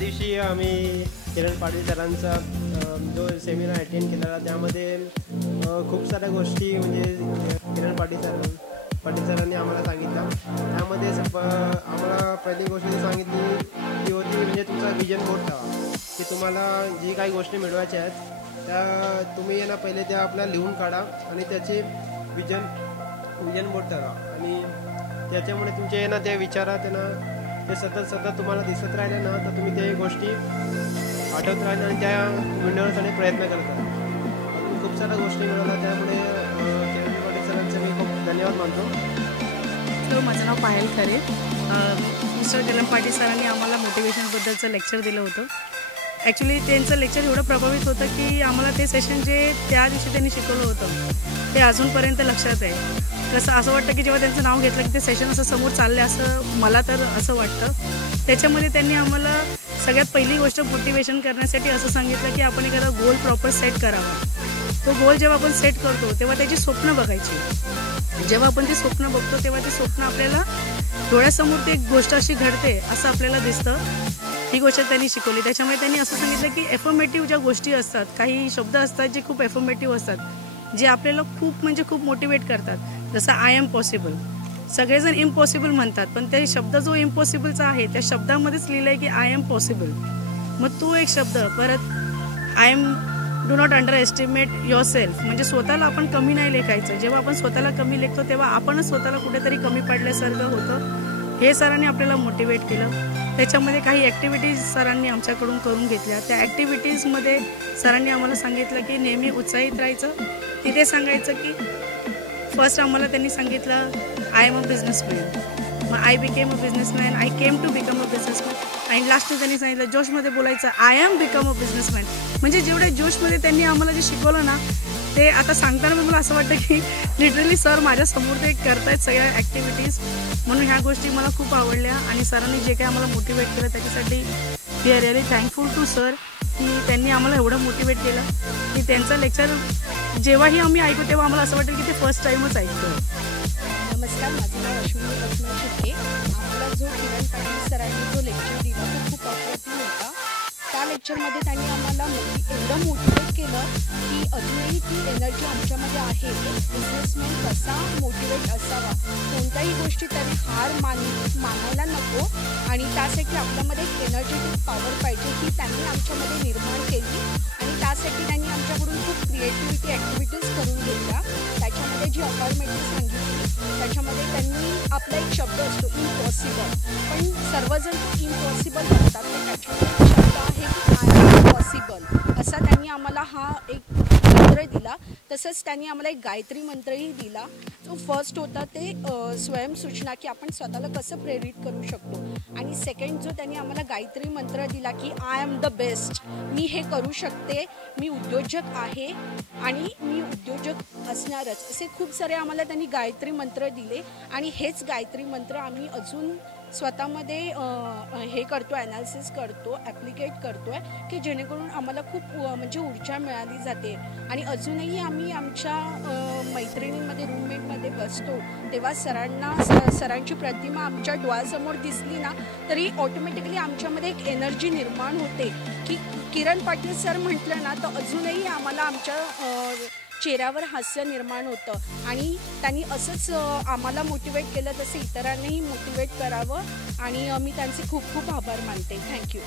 दिवशी आम्ही किरण पाटील सरांचा जो सेमिनार अटेंड केलेला त्यामध्ये खूप साऱ्या गोष्टी म्हणजे किरण पाटील सरांनी आम्हाला सांगितलं. त्यामध्ये आम्हाला पहिली गोष्ट सांगितली ती होती म्हणजे तुमचा विजन बोर्ड ठेवा की तुम्हाला जी काही गोष्टी मिळवायच्या आहेत त्या तुम्ही ना पहिले त्या आपल्या लिहून काढा आणि त्याची विजन बोर्ड ठेवा आणि त्याच्यामुळे तुमचे ना त्या विचारात ना ते सतत तुम्हाला दिसत राहिले ना तर तुम्ही ते गोष्टी आठवत राहिले आणि त्या मिळवण्यासाठी प्रयत्न करता. खूप साऱ्या गोष्टी मिळवल्या त्यामुळे किरण पाटील सरांचे मी खूप धन्यवाद मानतो. हॅलो, माझं नाव पायल खरे. मिस्टर किरण पाटील सरांनी आम्हाला मोटिवेशनबद्दलचं लेक्चर दिलं होतं. ॲक्च्युली त्यांचं लेक्चर एवढं प्रभावित होतं की आम्हाला ते सेशन जे त्या दिवशी त्यांनी शिकवलं होतं ते अजूनपर्यंत लक्षात आहे. कसं असं वाटतं की जेव्हा त्यांचं नाव घेतलं की ते सेशन असं समोर चालले असं मला तर असं वाटतं. त्याच्यामध्ये त्यांनी आम्हाला सगळ्यात पहिली गोष्ट मोटिवेशन करण्यासाठी असं सांगितलं की आपण एखादा गोल प्रॉपर सेट करावा. तो गोल जेव्हा आपण सेट करतो तेव्हा त्याची स्वप्न बघायची. जेव्हा आपण ते स्वप्न बघतो तेव्हा ते स्वप्न आपल्याला डोळ्यासमोर ते एक गोष्ट अशी घडते असं आपल्याला दिसतं. ही गोष्ट त्यांनी शिकवली. त्याच्यामुळे त्यांनी असं सांगितलं की एफर्मेटिव्ह ज्या गोष्टी असतात, काही शब्द असतात जे खूप एफर्मेटिव्ह असतात, जे आपल्याला खूप म्हणजे खूप मोटिवेट करतात. जसं आय एम पॉसिबल. सगळेजण इम्पॉसिबल म्हणतात पण ते शब्द जो इम्पॉसिबलचा आहे त्या शब्दामध्येच लिहिलं आहे की आय एम पॉसिबल. मग तो एक शब्द परत I am do not under estimate your self. म्हणजे स्वतःला आपण कमी नाही लेखायचं. जेव्हा आपण स्वतःला कमी लेखतो तेव्हा आपणच स्वतःला कुठेतरी कमी पडल्यासारखं होतं. हे सरांनी आपल्याला मोटिवेट केलं. त्याच्यामध्ये काही ॲक्टिव्हिटीज सरांनी आमच्याकडून करून घेतल्या. त्या ॲक्टिव्हिटीजमध्ये सरांनी आम्हाला सांगितलं की नेहमी उत्साहित राहायचं. तिथे सांगायचं की फर्स्ट आम्हाला त्यांनी सांगितलं आय एम अ बिझनेसमॅन. मग I became a businessman, I came to become a businessman. आणि लास्टने त्यांनी सांगितलं जोशमध्ये बोलायचं I am become a businessman. म्हणजे जेवढ्या जोशमध्ये त्यांनी आम्हाला जे शिकवलं ना ते आता सांगताना मला असं वाटतं की लिटरली सर माझ्यासमोर ते करतायत सगळ्या ॲक्टिव्हिटीज. म्हणून ह्या गोष्टी मला खूप आवडल्या आणि सरांनी जे काही आम्हाला मोटिवेट केलं त्याच्यासाठी we are really thankful to sir की त्यांनी आम्हाला एवढं मोटिवेट केलं की त्यांचं लेक्चर जेव्हाही आम्ही ऐकू तेव्हा आम्हाला असं वाटतं की ते फर्स्ट टाईमच ऐकतो. नमस्कार, माझं नाव अश्विनी लक्ष्मण शिर्के. आम्हाला जो किरण पाटील सरांनी जो लेक्चर दिला तो खूप अप्रतिम होता. त्या लेक्चरमध्ये त्यांनी आम्हाला एवढं मोटिवेट केलं की अजूनही ती एनर्जी आमच्यामध्ये आहे. बिझनेसमॅन कसा मोटिवेट असावा, कोणत्याही गोष्टी तरी हार मानायला नको आणि त्यासाठी आपल्यामध्ये एक एनर्जेटिक पॉवर पाहिजे ही त्यांनी आमच्यामध्ये निर्माण केली. आणि त्यासाठी त्यांनी आमच्याकडून खूप क्रिएटिव्हिटी ॲक्टिव्हिटीज करून घेतल्या. त्याच्यामध्ये जी अफर्मेटिव्ह सांगितली त्याच्यामध्ये त्यांनी आपला एक शब्द असतो इम्पॉसिबल, पण सर्वजण इम्पॉसिबल म्हणतात पण त्याच्यामध्ये शब्द आहे की आय एम पॉसिबल असा त्यांनी आम्हाला हा एक मंत्र दिला. तसंच त्यांनी आम्हाला एक गायत्री मंत्रही दिला. जो फर्स्ट होता ते स्वयंसूचना की आपण स्वतःला कसं प्रेरित करू शकतो. आणि सेकंड जो त्यांनी आम्हाला गायत्री मंत्र दिला की आय एम द बेस्ट, मी हे करू शकते, मी उद्योजक आहे आणि मी उद्योजक असणारच. असे खूप सारे आम्हाला त्यांनी गायत्री मंत्र दिले आणि हेच गायत्री मंत्र आम्ही अजून स्वतःमध्ये हे करतो, ॲनालिसिस करतो, ॲप्लिकेट करतो आहे की जेणेकरून आम्हाला खूप म्हणजे ऊर्जा मिळाली जाते. आणि अजूनही आम्ही आमच्या मैत्रिणींमध्ये रूममेटमध्ये बसतो तेव्हा सरांची प्रतिमा आमच्या डोळ्यासमोर दिसली ना तरी ऑटोमॅटिकली आमच्यामध्ये एक एनर्जी निर्माण होते की किरण पाटील सर म्हटलं ना तर अजूनही आम्हाला आमच्या चेहऱ्यावर हास्य निर्माण होतं. आणि त्यांनी असंच आम्हाला मोटिवेट केलं तसं इतरांनाही मोटिवेट करावं आणि मी त्यांचे खूप खूप आभार मानते. थँक्यू.